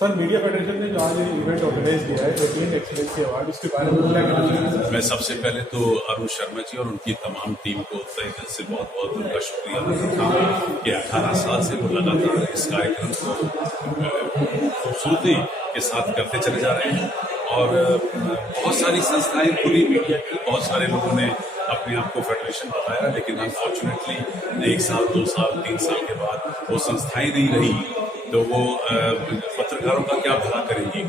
Sir media federation ने जो आज इवेंट ऑर्गेनाइज किया है एशियन एक्सीलेंसी अवार्ड, उसके बारे में क्या कहना चाहिए? मैं सबसे पहले तो अरुण शर्मा जी और उनकी तमाम टीम को तहे दिल से बहुत बहुत उनका शुक्रिया अदा करता हूँ कि 18 साल से वो लगातार इस कार्यक्रम को खूबसूरती के साथ करते चले जा रहे हैं। और बहुत सारी संस्थाएं खुली, मीडिया की बहुत सारे लोगों ने अपने आप को फेडरेशन बताया, लेकिन अनफॉर्चुनेटली 1 साल 2 साल 3 साल के बाद वो संस्थाएं नहीं रही, तो वो पत्रकारों का क्या भला करेंगी।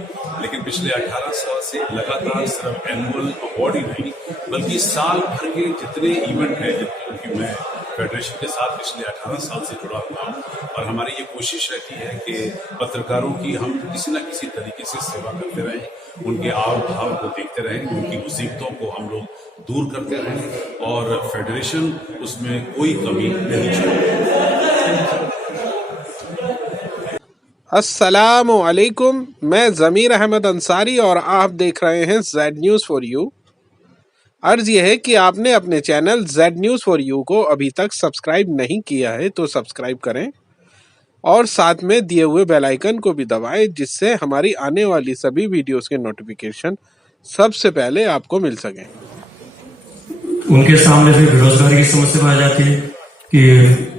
लेकिन पिछले 18 साल से लगातार सिर्फ एनुअल अवार्ड ही नहीं बल्कि साल भर के जितने इवेंट हैं, क्योंकि मैं फेडरेशन के साथ पिछले 18 साल से जुड़ा हुआ हूँ और हमारी ये कोशिश रहती है कि पत्रकारों की हम किसी न किसी तरीके से सेवा करते रहें, उनके आव भाव को देखते रहें, उनकी मुसीबतों को हम लोग दूर करते रहें और फेडरेशन उसमें कोई कमी नहीं छोड़े। अस्सलामु अलैकुम, मैं ज़मीर अहमद अंसारी और आप देख रहे हैं जेड न्यूज़ फॉर यू। अर्ज़ यह है कि आपने अपने channel Z news for you को अभी तक सब्सक्राइब नहीं किया है तो सब्सक्राइब करें और साथ में दिए हुए बेल आइकन को भी दबाएं, जिससे हमारी आने वाली सभी वीडियोस के नोटिफिकेशन सबसे पहले आपको मिल सकें। उनके सामने से बेरोजगारी की समस्या पाई जाती है कि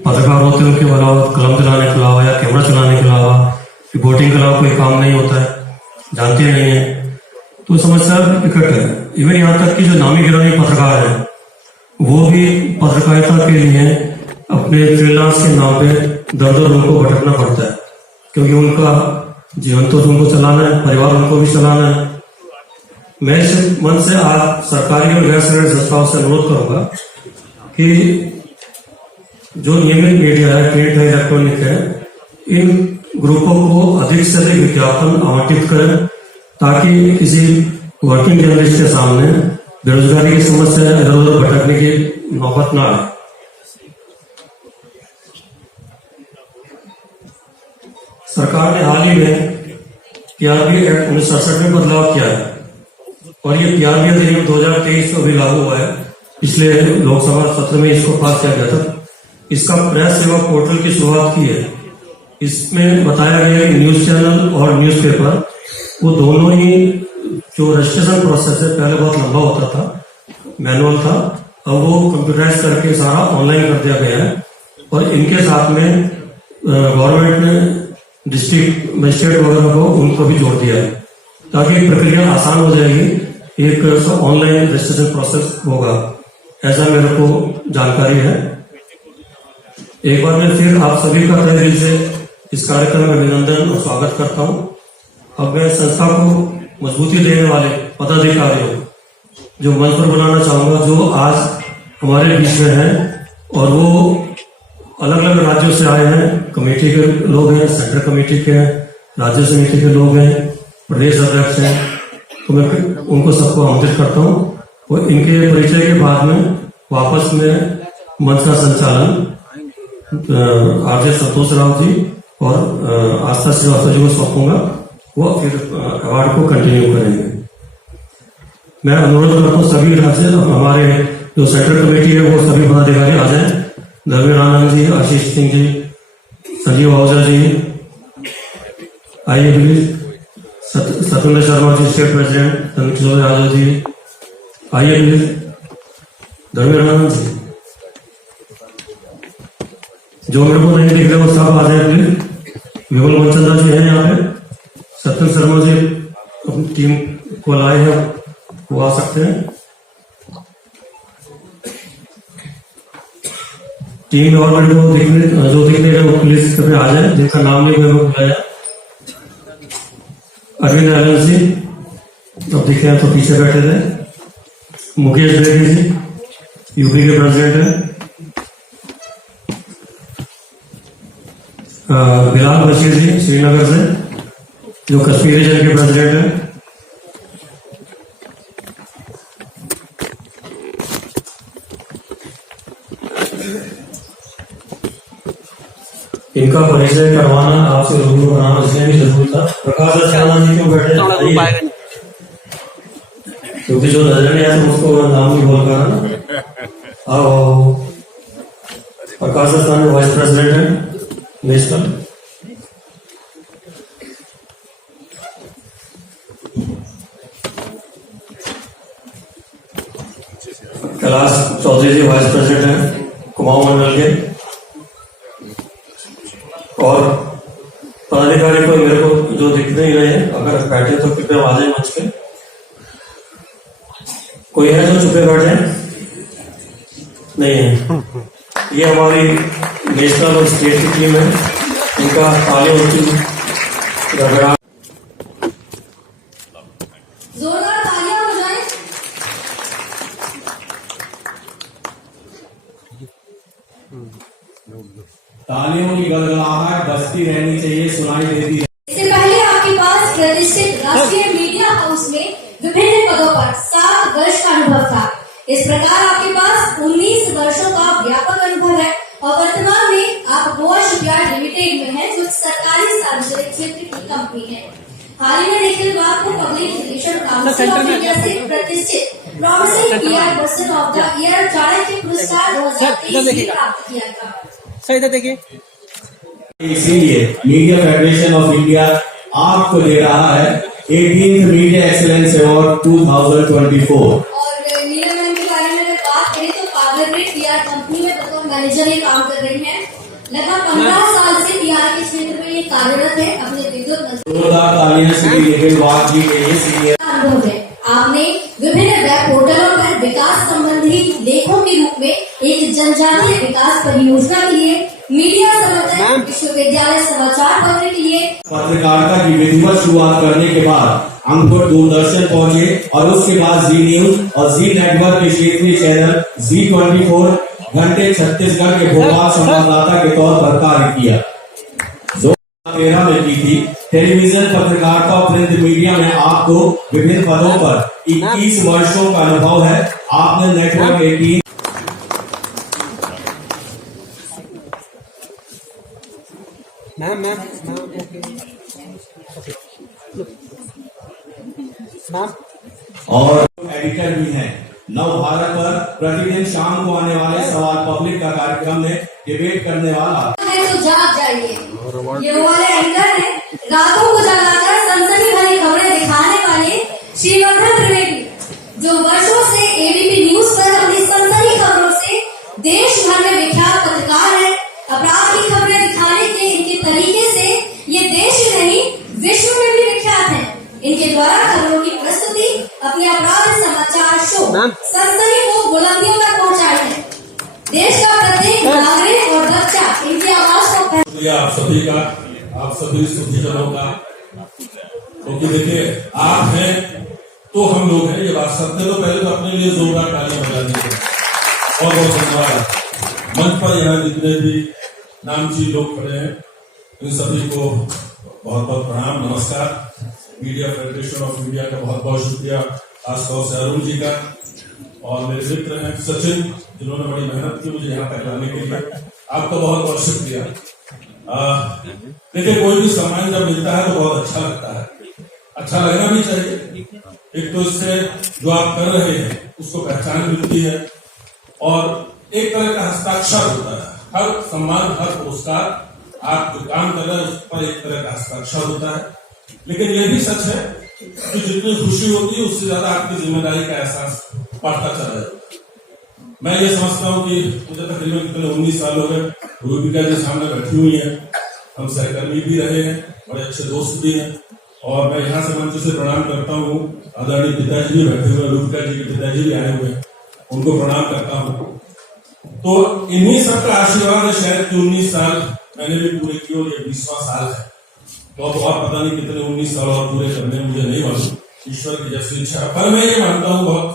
पत्रकार होते हैं, उनके अलावा कलम चलाने के अलावा या कैमरा चलाने के अलावा रिपोर्टिंग के अलावा कोई काम नहीं होता है, जानते नहीं है, तो समस्या इकट्ठ है। इवन यहाँ तक कि जो नामी गिरामी पत्रकार है वो भी पत्रकारिता के लिए अपने फ्रीलांस के नाम पे दर दर उनको भटकना पड़ता है, क्योंकि उनका जीवन तो उनको चलाना है, परिवार उनको भी चलाना है। मैं इस मन से आज सरकारी और गैर सरकारी संस्थाओं से अनुरोध करूंगा कि जो नियमित मीडिया है, प्रिंट है, इलेक्ट्रॉनिक है, इन ग्रुपों को अधिक से अधिक विज्ञापन आवंटित करें ताकि किसी वर्किंग जर्नलिस्ट के सामने बेरोजगारी की समस्या इधर उधर भटकने की नौबत ना आए। सरकार ने हाल ही में पीआरबी एक्ट 1967 में बदलाव किया है और ये पीआरबी अधिनियम 2023 में भी लागू हुआ है। पिछले लोकसभा सत्र में इसको पास किया गया था। इसका प्रेस सेवा पोर्टल की शुरुआत की है। इसमें बताया गया है कि न्यूज चैनल और न्यूज़पेपर वो दोनों ही जो रजिस्ट्रेशन प्रोसेस है पहले बहुत लंबा होता था, मैनुअल था, अब वो कंप्यूटराइज करके सारा ऑनलाइन कर दिया गया है और इनके साथ में गवर्नमेंट ने डिस्ट्रिक्ट मजिस्ट्रेट वगैरह को उनको भी जोड़ दिया है ताकि प्रक्रिया आसान हो जाएगी, एक ऑनलाइन रजिस्ट्रेशन प्रोसेस होगा, ऐसा मेरे को जानकारी है। एक बार मैं फिर आप सभी का तहे दिल से इस कार्यक्रम में अभिनंदन और स्वागत करता हूं। अब मैं संस्था को मजबूती देने वाले पदाधिकारियों जो मंच पर बुलाना चाहूंगा, जो आज हमारे बीच में हैं और वो अलग अलग राज्यों से आए हैं। कमेटी के लोग हैं, सेंट्रल कमेटी के हैं, राज्य समिति के लोग हैं, प्रदेश अध्यक्ष हैं, तो मैं उनको सबको आमंत्रित करता हूं और इनके परिचय के बाद में वापस में मंच का संचालन आरजे संतोष राव जी और आस्था श्रीवास्तव जी को सौंपूंगा, वो फिर अवार्ड को कंटिन्यू करेंगे। मैं अनुरोध करता हूँ सभी राज्य हमारे जो सेंट्रल कमेटी है वो सभी पदाधिकारी आ जाएं। धर्मेंद्र आनंद जी, आशीष सिंह जी, संजीव आहूजा जी, आइए please. Satyendra Sharma ji, state president, Chandrakishore Yadav ji, आइए प्लीज। धर्मेंद्र आनंद जी, जो मेरे को नहीं दिख रहे वो सब आ जाए प्लीज। विमल मनचंदा जी हैं यहाँ पे, सत्येंद्र शर्मा जी अपनी टीम को लाए हैं, वो आ सकते हैं। टीम और मेरे को जो दिखने रहे वो प्लीज कभी आ जाए, जिनका नाम नहीं मेरे को बुलाया। अरविंद आनंद जी अब दिख रहे हैं तो पीछे बैठे थे। मुकेश बेगी जी यूपी के प्रेसिडेंट हैं। बिलाल बशीर जी श्रीनगर से जो कश्मीर रीजन के प्रेसिडेंट हैं। इनका परिचय करवाना आपसे रूबरू बनाना इसलिए भी जरूरी था। प्रकाश दत्ताना जी क्यों बैठे, क्योंकि जो नजर नहीं आया तो उसको नाम नहीं बोल पा। आओ, प्रकाश दत्ताना वाइस प्रेसिडेंट है नेशनल। कैलाश चौधरी जी वाइस प्रेसिडेंट हैं कुमाऊं मंडल के, और पदाधिकारी को मेरे को जो दिख नहीं रहे हैं, अगर बैठे तो कृपया आ जाए मंच पे। कोई है जो चुपे बैठे? नहीं है। ये हमारी नेशनल और स्टेट की टीम है, इनका तालियों की गड़गड़ा। जोरदार तालियां हो जाए। तालियों की गड़गड़ाहट बजती रहनी चाहिए, सुनाई देती है। इससे पहले आपके पास प्रतिष्ठित राष्ट्रीय मीडिया हाउस में विभिन्न पदों पर 7 वर्ष का अनुभव था। इस प्रकार आपके पास 19 वर्षों का व्यापक अनुभव है और वर्तमान में आप गोवा शिपयार्ड लिमिटेड में हैं, जो सरकारी सार्वजनिक क्षेत्र की कंपनी है। हाल ही में निखिल वाघ को public relation council of India से प्रतिष्ठित promising PR person of the year Chanakya पुरस्कार 2023 में प्राप्त किया था। सर इधर देखिए, इसीलिए मीडिया फेडरेशन ऑफ इंडिया आपको दे रहा है 18th मीडिया एक्सीलेंस अवार्ड 2024। और नीलम मैम के बारे में अगर बात करें तो पावर ग्रिड पीआर कंपनी में बतौर मैनेजर ये काम कर रही हैं। लगभग 15 साल से पीआर के क्षेत्र में ये कार्यरत है। अपने विद्युत जोरदार तालियां श्री निखिल वाघ जी के लिए सीनियर अनुभव है। आपने विभिन्न वेब पोर्टलों पर विकास संबंधी लेखों के रूप में एक जनजातीय विकास परियोजना के लिए, मीडिया समर्थन विश्वविद्यालय समाचार पत्र के लिए पत्रकारिता की विधिवत शुरुआत करने के बाद अंकुर दूरदर्शन पहुंचे और उसके बाद जी न्यूज और जी नेटवर्क के क्षेत्रीय चैनल जी24 घंटे छत्तीसगढ़ के भोपाल संवाददाता के तौर पर कार्य किया। 2013 में की थी। टेलीविजन पत्रकारिता और प्रिंट मीडिया में आपको विभिन्न पदों पर 21 वर्षों का अनुभव है। आपने नेटवर्क 18 मैम और एडिटर भी हैं। नव भारत पर प्रतिदिन शाम को आने वाले सवाल पब्लिक का कार्यक्रम में डिबेट करने वाला तो जाग जाइए। ये वो वाले एंकर है, रातों को जगाकर सनसनी भरी खबरें दिखाने वाले श्रीवर्धन त्रिवेदी, जो वर्षों से एबीपी न्यूज पर अपनी सनसनी खबरों से देश भर में विख्यात पत्रकार है। अपराध की खबरें दिखाने के इनके तरीके से ये देश ही नहीं विश्व में भी विख्यात है। इनके द्वारा खबरों की प्रस्तुति अपने अपराध समाचार शो सनसनी को बुलंदियों तक पहुंचाई है। देश का प्रत्येक नागरिक और बच्चा इनकी आवाज को आप सभी का, आप सभी सुधीजनों का, क्योंकि देखिए आप हैं तो हम लोग हैं, ये बात सत्य। तो पहले तो अपने लिए जोरदार तालियां बजा दीजिए। बहुत बहुत धन्यवाद। मंच पर यहाँ जितने भी नामचीन लोग खड़े हैं, इन सभी को बहुत बहुत प्रणाम, नमस्कार। मीडिया फेडरेशन ऑफ इंडिया का बहुत बहुत शुक्रिया, खासतौर से अरुण जी का, और मेरे मित्र हैं सचिन, जिन्होंने बड़ी मेहनत की मुझे यहाँ तक लाने के लिए। आपका बहुत बहुत शुक्रिया। देखिए कोई भी सम्मान जब मिलता है तो बहुत अच्छा लगता है, अच्छा लगना भी चाहिए। एक तो इससे जो आप कर रहे हैं उसको पहचान मिलती है और एक तरह का हस्ताक्षर होता है। हर सम्मान, हर पुरस्कार आप जो काम कर रहे हैं उस पर एक तरह का हस्ताक्षर होता है। लेकिन यह भी सच है कि जितनी खुशी होती है उससे ज्यादा आपकी जिम्मेदारी का एहसास बढ़ता चला जाता है। मैं ये समझता हूँ कि मुझे तकरीबन कितने 19 साल हो गए, रूबिका जी सामने बैठी हुई है, हम सहकर्मी भी रहे हैं, बड़े अच्छे दोस्त भी हैं, और मैं यहाँ से मंच से प्रणाम करता हूँ। आदरणीय पिताजी भी बैठे हुए, रूबिका जी के पिताजी भी आए हुए हैं, उनको प्रणाम करता हूँ। तो इन्हीं सबका आशीर्वाद है शायद कि 19 साल मैंने भी पूरे किए और ये 20वां साल है। तो अब आप पता नहीं कितने 19 साल और पूरे करने मुझे नहीं मालूम, ईश्वर की जैसी इच्छा। पर मैं ये मानता हूँ, बहुत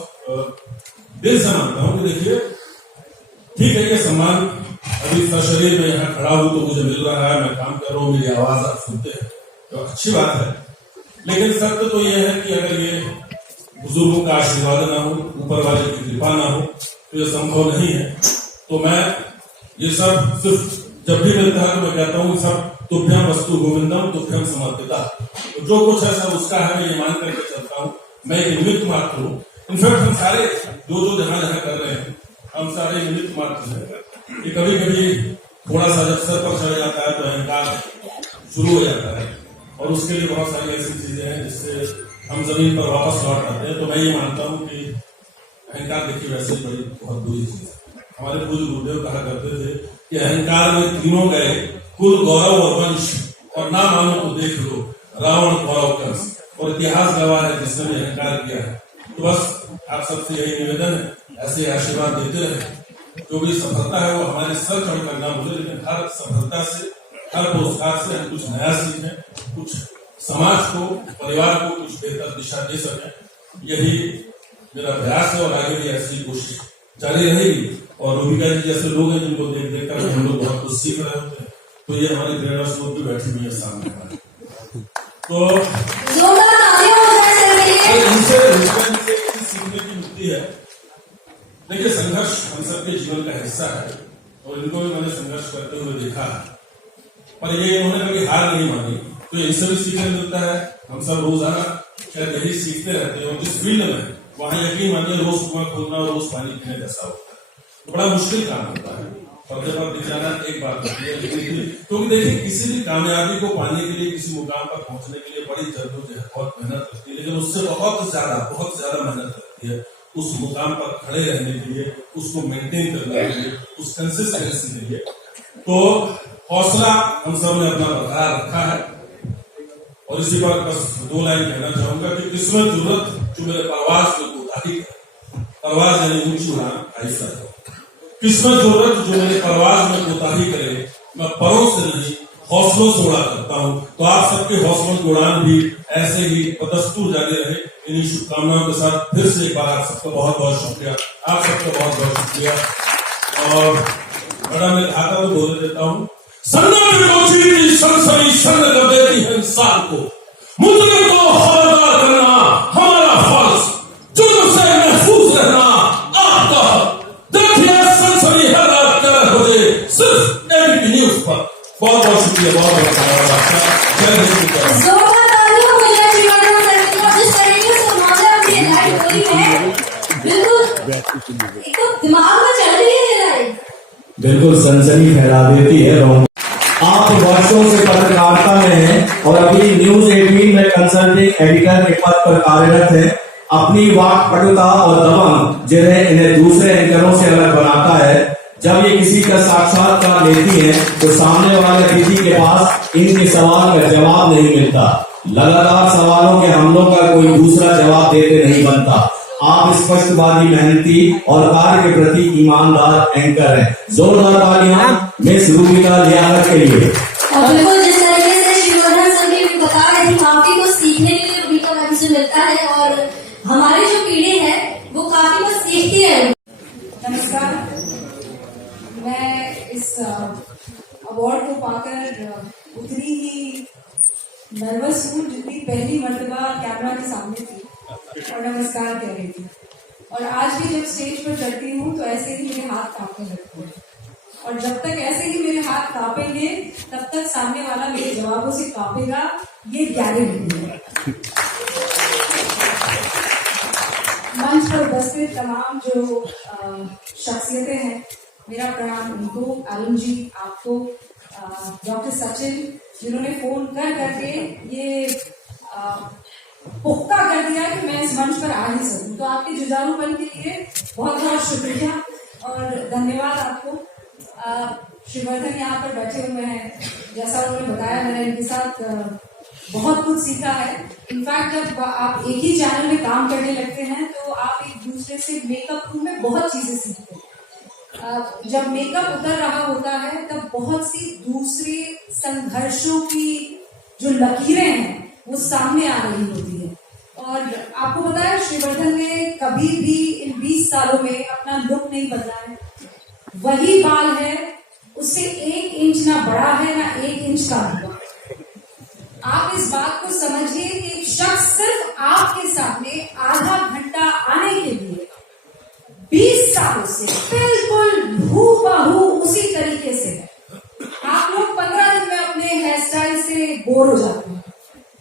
दिल से मानता हूँ कि देखिए ठीक है, ये सम्मान अभी सशरीर में यहाँ खड़ा हूँ तो मुझे मिल रहा है, मैं काम कर रहा हूँ, मेरी आवाज आप सुनते हैं तो अच्छी बात है। लेकिन सत्य तो ये है कि अगर ये बुजुर्गों का आशीर्वाद ना हो, ऊपर वाले की कृपा ना हो तो ये संभव नहीं है। तो मैं ये सब सिर्फ जब भी मिलता है तो मैं कहता हूँ सब तुभ्यम वस्तु गोविंदम तुभ्यम समर्पिता। तो जो कुछ है सब उसका है, मैं ये मान करके चलता हूँ। मैं एक निमित्त मात्र हूँ। इनफैक्ट हम सारे जो जहां जहां कर रहे हैं हम सारे निमित्त मात्र हैं। कि कभी कभी थोड़ा सा जब सर पर चढ़ जाता है तो अहंकार शुरू हो जाता है, और उसके लिए बहुत सारी ऐसी चीजें हैं जिससे हम जमीन पर वापस लौट आते हैं। तो मैं ये मानता हूँ कि अहंकार देखिए वैसे बड़ी बहुत बुरी चीज है। हमारे पूज्य गुरुदेव कहा करते थे कि अहंकार में तीनों गए, कुल गौरव और वंश, और ना मानो तो देख लो रावण गौरव कंस, और इतिहास गवाह है जिसने भी अहंकार किया है। तो बस आप सबसे यही निवेदन है, ऐसे आशीर्वाद देते रहे। जो भी सफलता है वो हमारे सर चढ़कर ना बोले, लेकिन हर सफलता से, हर पुरस्कार से हम कुछ नया सीखें, कुछ समाज को, परिवार को कुछ बेहतर दिशा दे सकें। यही मेरा प्रयास है और आगे भी ऐसी कोशिश जारी रहेगी। और रूबिका जी जैसे लोग हैं जिनको देख देख कर हम लोग बहुत कुछ सीख रहे होते हैं, तो ये हमारी प्रेरणा स्रोत भी बैठी हुई है सामने हमारे। तो इनसे सीखने की मिलती है। देखिए, संघर्ष हम सबके जीवन का हिस्सा है और इनको भी मैंने संघर्ष करते हुए देखा है, पर ये इन्होंने कभी हार नहीं मानी, तो इनसे भी सीखने मिलता है। हम सब रोजाना शायद यही सीखते रहते हैं, और जिस फील्ड में वहां यकीन मानिए रोज कुआं खोलना और रोज पानी पीने जैसा होता है, तो बड़ा मुश्किल काम होता है। पर्दे पर दिख जाना एक बात होती है, क्योंकि देखिए किसी भी कामयाबी को पाने के लिए, किसी मुकाम पर पहुंचने के लिए बड़ी जद्दोजहद, बहुत मेहनत लगती है, लेकिन उससे बहुत ज्यादा मेहनत लगती है उस मुकाम पर खड़े रहने के लिए, उसको मेंटेन करने के लिए, उस कंसिस्टेंसी के लिए। तो हौसला हम सब ने अपना बरकरार रखा है, और इसी पर बस दो लाइन कहना चाहूंगा कि किस्मत जरूरत जो मेरे परवाज में कोताही है, परवाज यानी ऊंची उड़ान आहिस्ता है। किस्मत जरूरत जो मेरे परवाज में कोताही करे, मैं परों से नहीं हौसलों से उड़ा करता हूँ। तो आप सबके हौसलों की उड़ान भी ऐसे ही बदस्तूर जारी रहे, इन्हीं शुभकामनाओं के साथ फिर से एक बार आप सबका बहुत बहुत शुक्रिया, आप सबका बहुत बहुत शुक्रिया। और बड़ा मैं खाता तो बोल देता हूँ, सनसनी सन कर देती है इंसान को, मुजरिम को खबरदार करना हमारा फर्ज, जुर्म से महफूज रहना आपका हक। देखिए सनसनी हर रात 11 बजे सिर्फ एबीपी न्यूज पर। बहुत बहुत शुक्रिया, बहुत बहुत धन्यवाद आपका। जय हिंद। जोरदार तालियों हो जाए श्रीवर्धन सर की। और जिस तरीके से उन्होंने अपनी लाइफ बोली है, बिल्कुल एकदम दिमाग में चल रही है ये लाइफ, बिल्कुल सनसनी फैला देती है। आप वर्षों से पत्रकारिता में हैं और अभी न्यूज 18 में कंसल्टिंग एडिटर के पद पर कार्यरत हैं। अपनी वाक्पटुता और दबंग जिन्हें इन्हें दूसरे एंकरों से अलग बनाता है, जब ये किसी का साक्षात्कार लेती हैं तो सामने वाले अतिथि के पास इनके सवाल का जवाब नहीं मिलता। लगातार सवालों के हमलों का कोई दूसरा जवाब देते नहीं बनता। आप स्पष्टवादी, मेहनती और कार्य के प्रति ईमानदार एंकर हैं। जोरदार तालियां मिस रूबिका लियाकत के लिए। और बिल्कुल जिस तरीके से श्रीवर्धन सर भी बता रहे थे, काफी कुछ सीखने के लिए रूबिका मैम से मिलता है, और हमारी जो पीढ़ी है वो काफी कुछ सीखती है। नमस्कार, मैं इस अवार्ड को पाकर उतनी ही नर्वस हूँ जितनी पहली मर्तबा कैमरा के सामने थी और नमस्कार कह रही थी। और आज भी जब स्टेज पर चढ़ती हूँ तो ऐसे ही मेरे हाथ कांपने लगते हैं, और जब तक ऐसे ही मेरे हाथ कांपेंगे तब तक सामने वाला मेरे जवाबों से कांपेगा, ये गारंटी है। मंच पर उपस्थित तमाम जो शख्सियतें हैं, मेरा प्रणाम उनको, अरुण जी आपको, डॉक्टर सचिन जिन्होंने फोन कर करके ये पुख्ता कर दिया कि मैं इस मंच पर आ ही सकूं, तो आपके जुझारूपन के लिए बहुत बहुत शुक्रिया और धन्यवाद आपको। श्रीवर्धन यहाँ पर बैठे हुए हैं, जैसा उन्होंने बताया मैंने इनके साथ बहुत कुछ सीखा है। इनफैक्ट जब आप एक ही चैनल में काम करने लगते हैं तो आप एक दूसरे से मेकअप रूम में बहुत चीजें सीखते हैं। जब मेकअप उतर रहा होता है तब बहुत सी दूसरे संघर्षों की जो लकीरें हैं वो सामने आ रही होती है। और आपको पता है श्रीवर्धन ने कभी भी इन 20 सालों में अपना लुक नहीं बदला है, वही बाल है, उससे 1 इंच ना बड़ा है ना 1 इंच का हुआ। आप इस बात को समझिए कि एक शख्स सिर्फ आपके सामने आधा घंटा आने के लिए 20 सालों से बिल्कुल हूबहू उसी तरीके से है। आप लोग 15 दिन में अपने हेयर स्टाइल से बोर हो जाते हैं।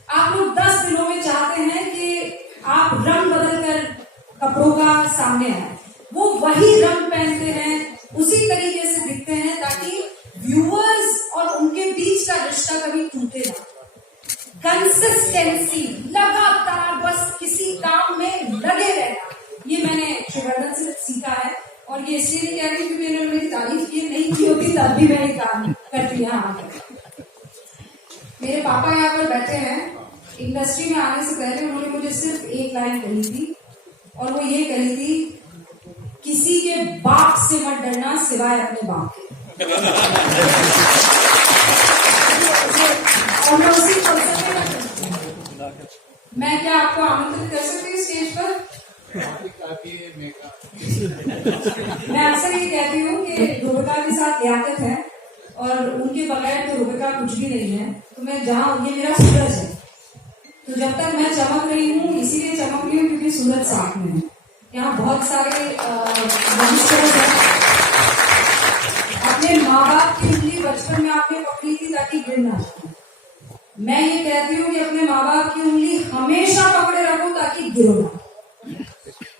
आप लोग 10 दिनों में चाहते हैं कि आप रंग बदल कर कपड़ों का सामने आए। वो वही रंग पहनते हैं, उसी तरीके से दिखते हैं ताकि व्यूअर्स और उनके बीच का रिश्ता कभी टूटे ना। कंसिस्टेंसी, लगातार बस किसी काम में लगे रहना, ये मैंने श्रीवर्धन से ये इसलिए नहीं कह रही क्योंकि इन्होंने मेरी तारीफ की, नहीं की होती तब भी मैं ये काम करती यहाँ आकर। मेरे पापा यहाँ पर बैठे हैं। इंडस्ट्री में आने से पहले उन्होंने मुझे सिर्फ एक लाइन कही थी, और वो ये कही थी, किसी के बाप से मत डरना सिवाय अपने बाप के। और मैं उसी फलसफे में, मैं क्या आपको आमंत्रित कर सकती हूँ स्टेज पर? मैं अक्सर ये कहती हूँ कि रुबिका के साथ लियाकत है, और उनके बगैर तो रुबिका कुछ भी नहीं है। तो मैं जहाँ, ये मेरा सूरज है, तो जब तक मैं चमक रही हूँ इसीलिए चमक रही हूँ क्योंकि सूरज साथ में है। यहाँ बहुत सारे यंगस्टर्स हैं, अपने माँ बाप की उंगली बचपन में आपने पकड़ी थी ताकि गिर ना जाए। मैं ये कहती हूँ कि अपने माँ बाप की उंगली हमेशा पकड़े रखो ताकि गिरो ना।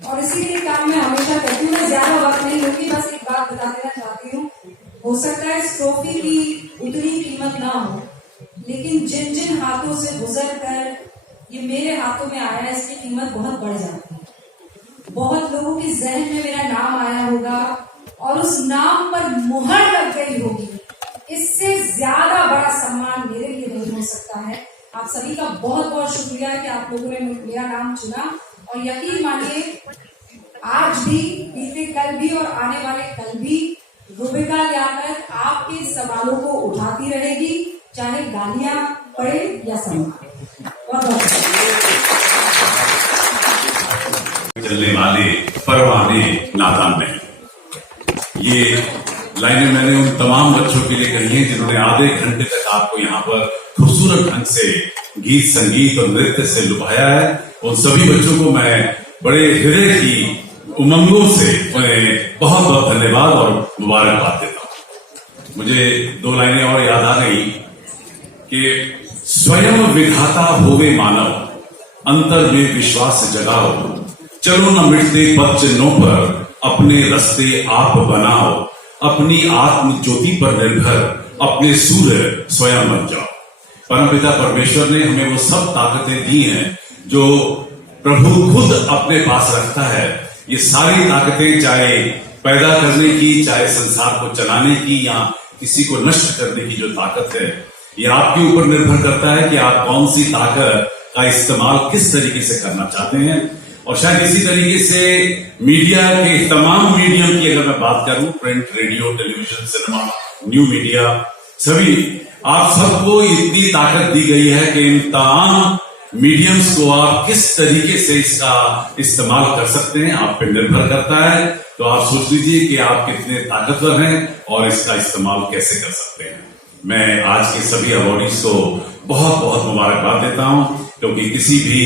और इसीलिए काम मैं हमेशा करती हूँ। मैं ज्यादा वक्त नहीं लूंगी, बस एक बात बता देना चाहती हूँ। हो सकता है इस ट्रॉफी की उतनी कीमत ना हो, लेकिन जिन जिन हाथों से गुजर कर ये मेरे हाथों में आया है, इसकी कीमत बहुत बढ़ जाती है। बहुत लोगों के जहन में मेरा नाम आया होगा और उस नाम पर मुहर लग गई होगी। इससे ज्यादा बड़ा सम्मान मेरे लिए नहीं हो सकता है। आप सभी का बहुत बहुत शुक्रिया कि आप लोगों ने मेरा नाम चुना, और यकीन मानिए आज भी, बीते कल भी और आने वाले कल भी रुबिका लियाकत आपके सवालों को उठाती रहेगी, चाहे गालियां पड़े या सम्मान। चलने वाले परवाने नादान में, ये लाइनें मैंने उन तमाम बच्चों के लिए कही हैं जिन्होंने आधे घंटे तक आपको यहाँ पर खूबसूरत ढंग से गीत संगीत और नृत्य से लुभाया है। उन सभी बच्चों को मैं बड़े हृदय की उमंगों से उन्हें बहुत बहुत धन्यवाद और मुबारकबाद देता हूँ। मुझे दो लाइनें और याद आ गई कि स्वयं विधाता होवे मानव, अंतर में विश्वास जगाओ, चलो न मिटते पद चिन्हों पर, अपने रास्ते आप बनाओ, अपनी आत्म ज्योति पर निर्भर अपने सूर्य स्वयं बन जाओ। परमपिता परमेश्वर ने हमें वो सब ताकतें दी हैं जो प्रभु खुद अपने पास रखता है। ये सारी ताकतें, चाहे पैदा करने की, चाहे संसार को चलाने की, या किसी को नष्ट करने की जो ताकत है, ये आपके ऊपर निर्भर करता है कि आप कौन सी ताकत का इस्तेमाल किस तरीके से करना चाहते हैं। और शायद इसी तरीके से मीडिया के तमाम मीडियम की अगर मैं बात करूं, print, radio, television, cinema, new media, सभी आप सबको इतनी ताकत दी गई है कि इन तमाम मीडियम्स को आप किस तरीके से इसका इस्तेमाल कर सकते हैं आप पे निर्भर करता है। तो आप सोच लीजिए कि आप कितने ताकतवर हैं और इसका इस्तेमाल कैसे कर सकते हैं। मैं आज के सभी अवॉर्डीज को बहुत बहुत मुबारकबाद देता हूं, क्योंकि किसी भी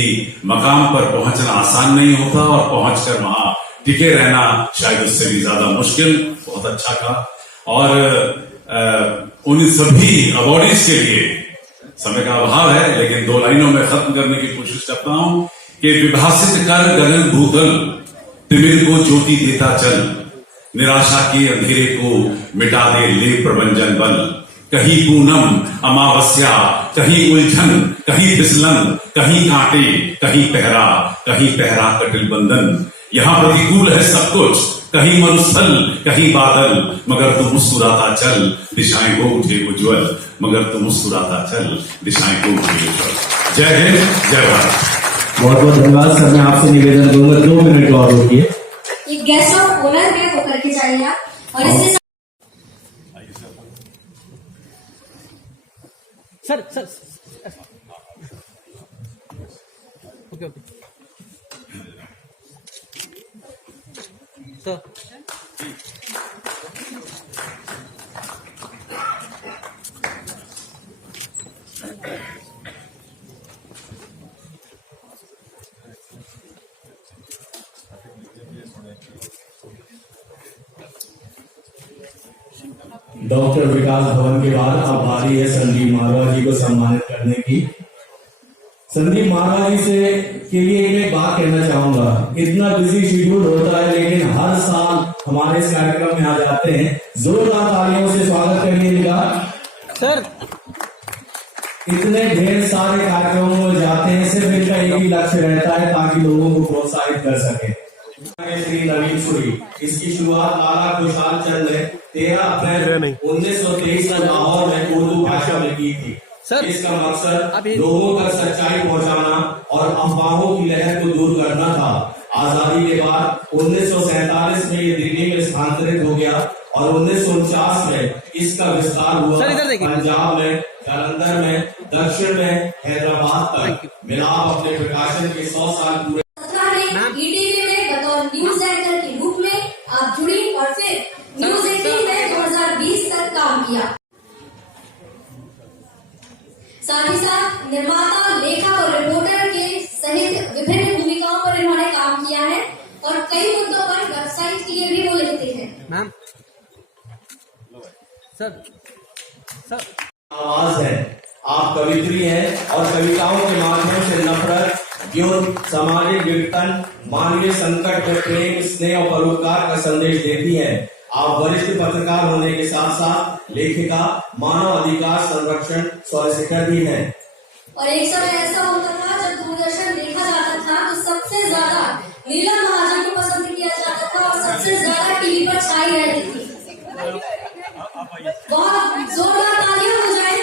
मकाम पर पहुंचना आसान नहीं होता और पहुंचकर वहां टिके रहना शायद उससे भी ज्यादा मुश्किल। बहुत अच्छा कहा। और उन सभी अवॉर्डीज के लिए समय का अभाव है, लेकिन दो लाइनों में खत्म करने की कोशिश करता हूं कि विभासित कर गगन भूतल, तिमिर को ज्योति देता चल, निराशा के अंधेरे को मिटा दे ले प्रबंजन बल, कहीं पूनम अमावस्या, कहीं उलझन, कहीं फिसलन, कहीं कांटे, कहीं पहरा कटिल बंधन। यहाँ प्रतिकूल है सब कुछ, कहीं मरुस्थल, कहीं बादल, मगर तू मुस्कुराता चल, दिशाएं हो उठे उज्जवल, मगर तू मुस्कुराता चल, दिशाएं हो उठे उज्जवल। जय हिंद, जय भारत। बहुत बहुत धन्यवाद सर। मैं आपसे निवेदन करूंगा 2 मिनट और रोकिए। एक गेस्ट ऑफ ऑनर है, वो करके जाइए आप। और इसके सर ओके सर डॉक्टर विकास भवन के बाद अब बारी है संदीप मारवा जी को सम्मानित करने की। संदीप मारवा जी से के लिए एक बात कहना चाहूंगा। इतना बिजी शेड्यूल होता है, लेकिन हर साल हमारे इस कार्यक्रम में आ जाते हैं। जोरदार तालियों से स्वागत करिए इनका। सर इतने ढेर सारे कार्यक्रमों में जाते हैं, सिर्फ इनका एक ही लक्ष्य रहता है ताकि लोगों को प्रोत्साहित कर सके। श्री नवीन सूरी। इसकी शुरुआत लाला खुशहाल चंद ने 13 अप्रैल 1923 को लाहौर में उर्दू भाषा में की थी। सर, इसका मकसद लोगों तक सच्चाई पहुंचाना और अफवाहों की लहर को दूर करना था। आजादी के बाद 1947 में ये दिल्ली में स्थानांतरित हो गया और 1949 में इसका विस्तार हुआ पंजाब में, जालंधर में, दक्षिण में, हैदराबाद तक। मिलाप अपने प्रकाशन के 100 साल पूरे ईटीवी में बतौर न्यूज एंकर के रूप में आप जुड़ी और फिर न्यूज 18 में 2020 तक काम किया। साथ ही साथ निर्माता, लेखक और रिपोर्टर के सहित विभिन्न भूमिकाओं पर इन्होंने काम किया है और कई मुद्दों पर वेबसाइट के लिए भी वो लिखते हैं। मैम सर आवाज है, आप कवित्री हैं और कविताओं के माध्यम से नफरत, युद्ध, सामाजिक विघटन, मानवीय संकट में प्रेम, स्नेह और परोपकार का संदेश देती हैं। आप वरिष्ठ पत्रकार होने के साथ साथ लेखिका, मानव अधिकार संरक्षण सॉलिसिटर भी हैं। और एक समय ऐसा होता था जब दूरदर्शन देखा जाता था तो सबसे ज्यादा नीलम महाजन को पसंद किया जाता था और सबसे ज्यादा टीवी पर छाई रहती थी। बहुत जोरदार तालियां हो जाए।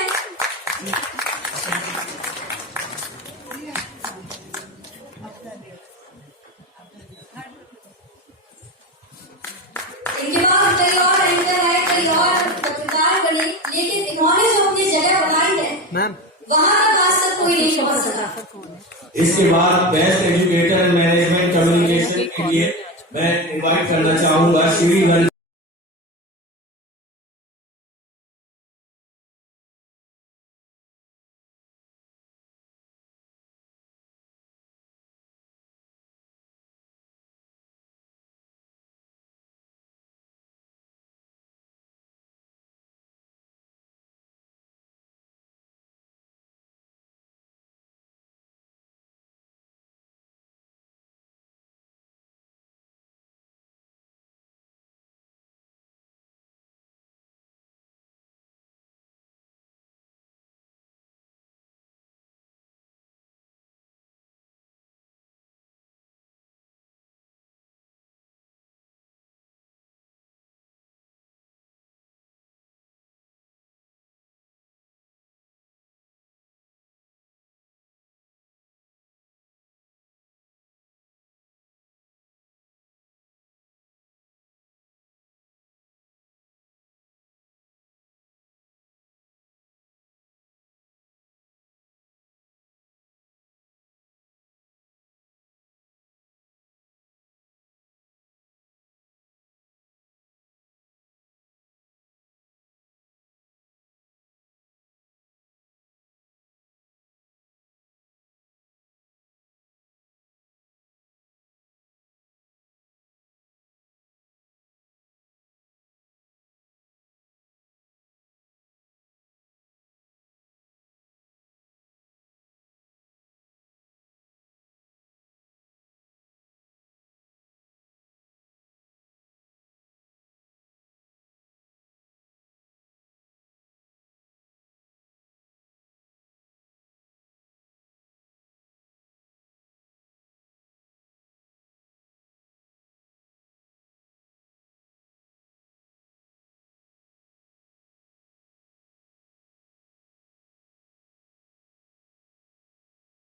इनके बाद कई और एंकर है, कई और पत्रकार बने, लेकिन इन्होंने जो अपनी जगह बनाई है मैम वहां तक आज तक कोई नहीं पहुंच सका। इसके बाद बेस्ट एजुकेटर मैनेजमेंट कम्युनिकेशन के लिए मैं इनवाइट करना चाहूंगा श्री